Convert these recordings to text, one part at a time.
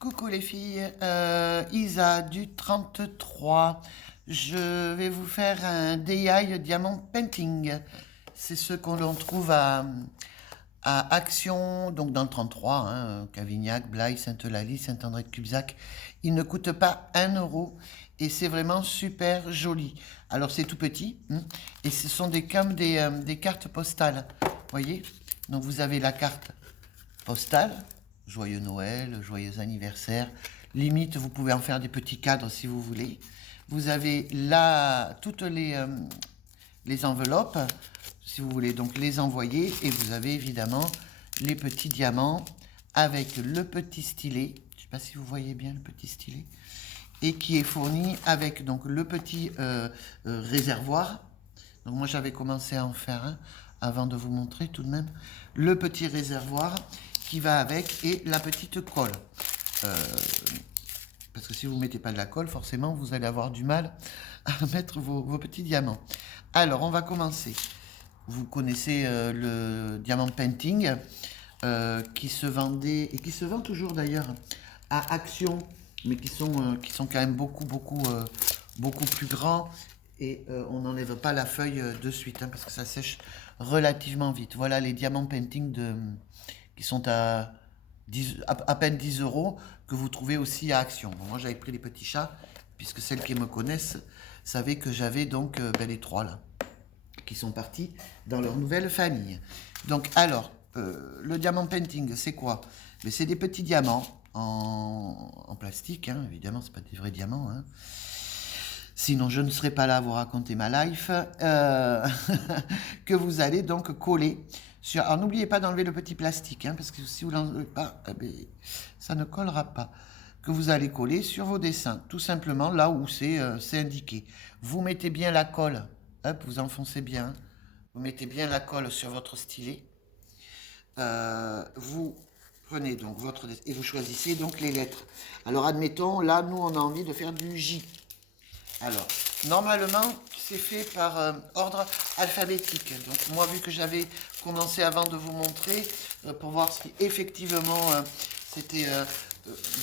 Coucou les filles, Isa du 33. Je vais vous faire un DI Diamond Painting. C'est ce qu'on l'on trouve à Action, donc dans le 33, hein, Cavignac, Blaye, Sainte-Eulalie, Saint-André-de-Cubzac. Il ne coûte pas 1 € et c'est vraiment super joli. Alors c'est tout petit, hein, et ce sont comme des cartes postales. Voyez? Donc vous avez la carte postale. Joyeux Noël, joyeux anniversaire. Limite, vous pouvez en faire des petits cadres si vous voulez. Vous avez là toutes les enveloppes, si vous voulez donc les envoyer. Et vous avez évidemment les petits diamants avec le petit stylet. Je ne sais pas si vous voyez bien le petit stylet. Et qui est fourni avec donc le petit réservoir. Donc moi j'avais commencé à en faire un avant de vous montrer tout de même. Le petit réservoir qui va avec et la petite colle. Euh, parce que si vous ne mettez pas de la colle, forcément vous allez avoir du mal à mettre vos petits diamants. Alors on va commencer. Vous connaissez le diamant painting qui se vendait et qui se vend toujours d'ailleurs à Action, mais qui sont quand même beaucoup plus grands et on n'enlève pas la feuille de suite hein, parce que ça sèche relativement vite. Voilà les diamants painting qui sont à peine 10 € que vous trouvez aussi à Action. Bon, moi j'avais pris les petits chats puisque celles qui me connaissent savaient que j'avais donc les trois là qui sont partis dans leur nouvelle famille. Donc alors, le diamant painting, c'est quoi? Mais c'est des petits diamants en plastique, hein, évidemment, c'est pas des vrais diamants. Hein. Sinon, je ne serais pas là à vous raconter ma life. Que vous allez donc coller sur... Alors, n'oubliez pas d'enlever le petit plastique, hein, parce que si vous l'enlevez pas, eh bien, ça ne collera pas. Que vous allez coller sur vos dessins, tout simplement là où c'est indiqué. Vous mettez bien la colle. Hop, vous enfoncez bien. Vous mettez bien la colle sur votre stylet. Vous prenez donc votre... Et vous choisissez donc les lettres. Alors, admettons, là, nous, on a envie de faire du J. Alors, normalement, c'est fait par ordre alphabétique. Donc, moi, vu que j'avais commencé avant de vous montrer, pour voir si effectivement c'était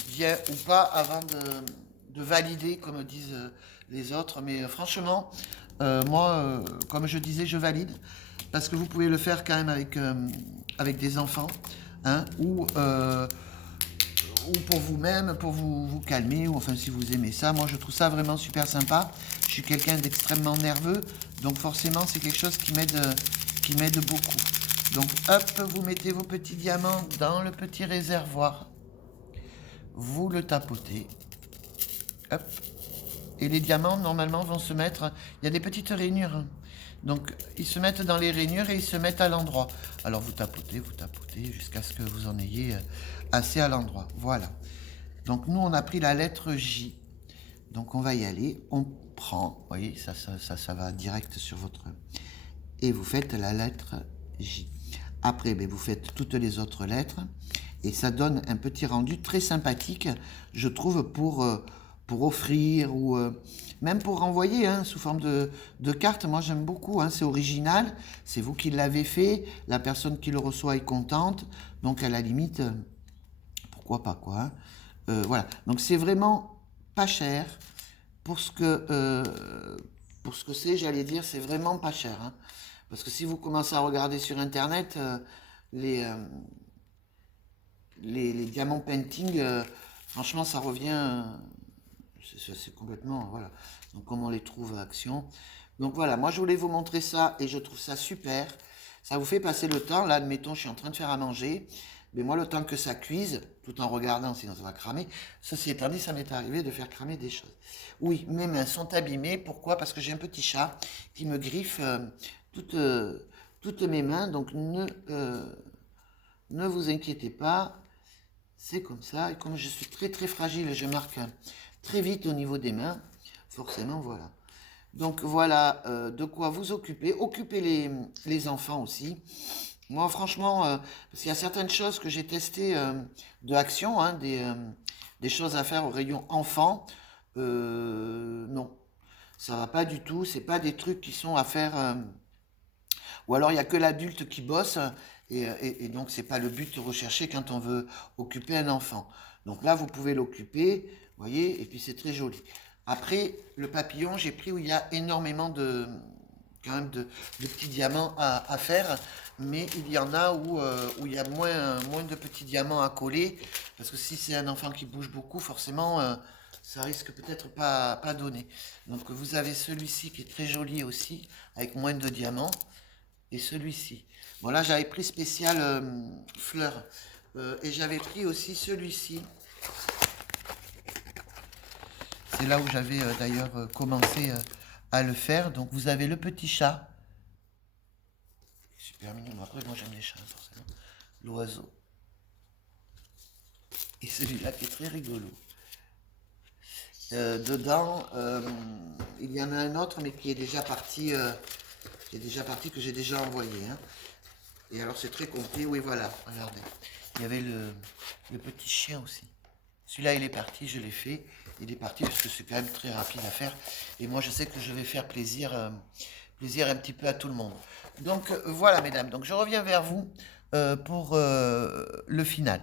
bien ou pas, avant de valider, comme disent les autres. Mais franchement, moi, comme je disais, je valide. Parce que vous pouvez le faire quand même avec des enfants. Hein, ou pour vous-même, pour vous calmer, ou enfin si vous aimez ça. Moi je trouve ça vraiment super sympa. Je suis quelqu'un d'extrêmement nerveux, donc forcément c'est quelque chose qui m'aide beaucoup. Donc hop, vous mettez vos petits diamants dans le petit réservoir. Vous le tapotez. Hop. Et les diamants normalement vont se mettre... Il y a des petites rainures. Donc ils se mettent dans les rainures et ils se mettent à l'endroit. Alors vous tapotez jusqu'à ce que vous en ayez assez à l'endroit. Voilà. Donc nous on a pris la lettre J. Donc on va y aller. On prend, vous voyez, ça va direct sur votre... Et vous faites la lettre J. Après, ben, vous faites toutes les autres lettres. Et ça donne un petit rendu très sympathique, je trouve, pour offrir ou même pour renvoyer hein, sous forme de carte. Moi j'aime beaucoup, hein, c'est original, c'est vous qui l'avez fait, la personne qui le reçoit est contente, donc à la limite, pourquoi pas quoi. Hein. Voilà, donc c'est vraiment pas cher pour ce que c'est, j'allais dire, c'est vraiment pas cher. Hein. Parce que si vous commencez à regarder sur internet, les, euh, les diamants painting, franchement ça revient... c'est complètement, voilà. Donc, comment on les trouve à Action. Donc, voilà, moi, je voulais vous montrer ça et je trouve ça super. Ça vous fait passer le temps. Là, admettons, je suis en train de faire à manger. Mais moi, le temps que ça cuise, tout en regardant, sinon ça va cramer. Ceci étant dit, ça m'est arrivé de faire cramer des choses. Oui, mes mains sont abîmées. Pourquoi? Parce que j'ai un petit chat qui me griffe toutes mes mains. Donc, ne vous inquiétez pas. C'est comme ça. Et comme je suis très très fragile, je marque très vite au niveau des mains. Forcément, voilà. Donc voilà de quoi vous occuper. Occupez les enfants aussi. Moi, franchement, parce qu'il y a certaines choses que j'ai testées de Action, hein, des choses à faire au rayon enfants. Non, ça va pas du tout. C'est pas des trucs qui sont à faire. Ou alors il y a que l'adulte qui bosse. Et donc, c'est pas le but recherché quand on veut occuper un enfant. Donc là, vous pouvez l'occuper, vous voyez, et puis c'est très joli. Après, le papillon, j'ai pris où il y a énormément quand même de petits diamants à faire, mais il y en a où il y a moins de petits diamants à coller, parce que si c'est un enfant qui bouge beaucoup, forcément, ça risque peut-être pas donner. Donc vous avez celui-ci qui est très joli aussi, avec moins de diamants, et celui-ci. Bon là j'avais pris spécial fleur, et j'avais pris aussi celui-ci. C'est là où j'avais d'ailleurs commencé à le faire. Donc vous avez le petit chat. Super mignon. Après, moi j'aime les chats, forcément. L'oiseau. Et celui-là qui est très rigolo. Dedans, il y en a un autre, mais qui est déjà parti, que j'ai déjà envoyé, hein. Et alors c'est très complet. Oui, voilà. Regardez. Il y avait le petit chien aussi. Celui-là, il est parti, je l'ai fait. Il est parti parce que c'est quand même très rapide à faire. Et moi, je sais que je vais faire plaisir un petit peu à tout le monde. Donc, voilà, mesdames. Donc, je reviens vers vous pour le final.